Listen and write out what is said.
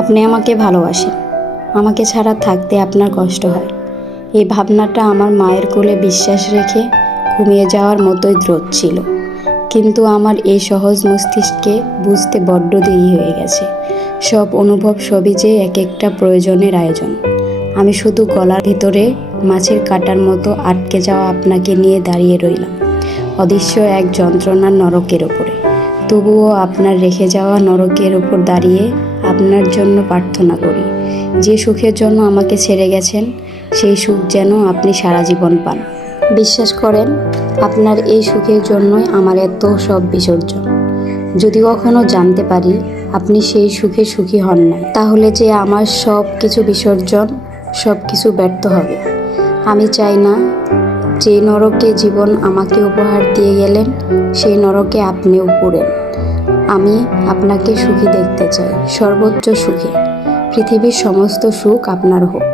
আপনি আমাকে ভালোবাসেন, আমাকে ছাড়া থাকতে আপনার কষ্ট হয়। এই ভাবনাটা আমার মায়ের কোলে বিশ্বাস রেখে ঘুমিয়ে যাওয়ার মতোই দ্রুত ছিল, কিন্তু আমার এই সহজ মস্তিষ্কে বুঝতে বড্ড দেরি হয়ে গেছে। সব অনুভব সবই যে এক একটা প্রয়োজনের আয়োজন। আমি শুধু গলার ভেতরে মাছের কাঁটার মতো আটকে যাওয়া আপনাকে নিয়ে দাঁড়িয়ে রইলাম অদৃশ্য এক যন্ত্রণার নরকের ওপরে। তবুও আপনার রেখে যাওয়া নরকের ওপর দাঁড়িয়ে আপনার জন্য প্রার্থনা করি, যে সুখের জন্য আমাকে ছেড়ে গেছেন সেই সুখ যেন আপনি সারা জীবন পান। বিশ্বাস করেন, আপনার এই সুখের জন্যই আমার এত সব বিসর্জন। যদি কখনো জানতে পারি আপনি সেই সুখে সুখী হন না, তাহলে যে আমার সব কিছু বিসর্জন, সব কিছু ব্যর্থ হবে। আমি চাই না যে নরকে জীবন আমাকে উপহার দিয়ে গেলেন সেই নরকে আপনিও পড়েন। আমি আপনাকে সুখী দেখতে চাই, সর্বোচ্চ সুখে। পৃথিবীর সমস্ত সুখ আপনার হোক।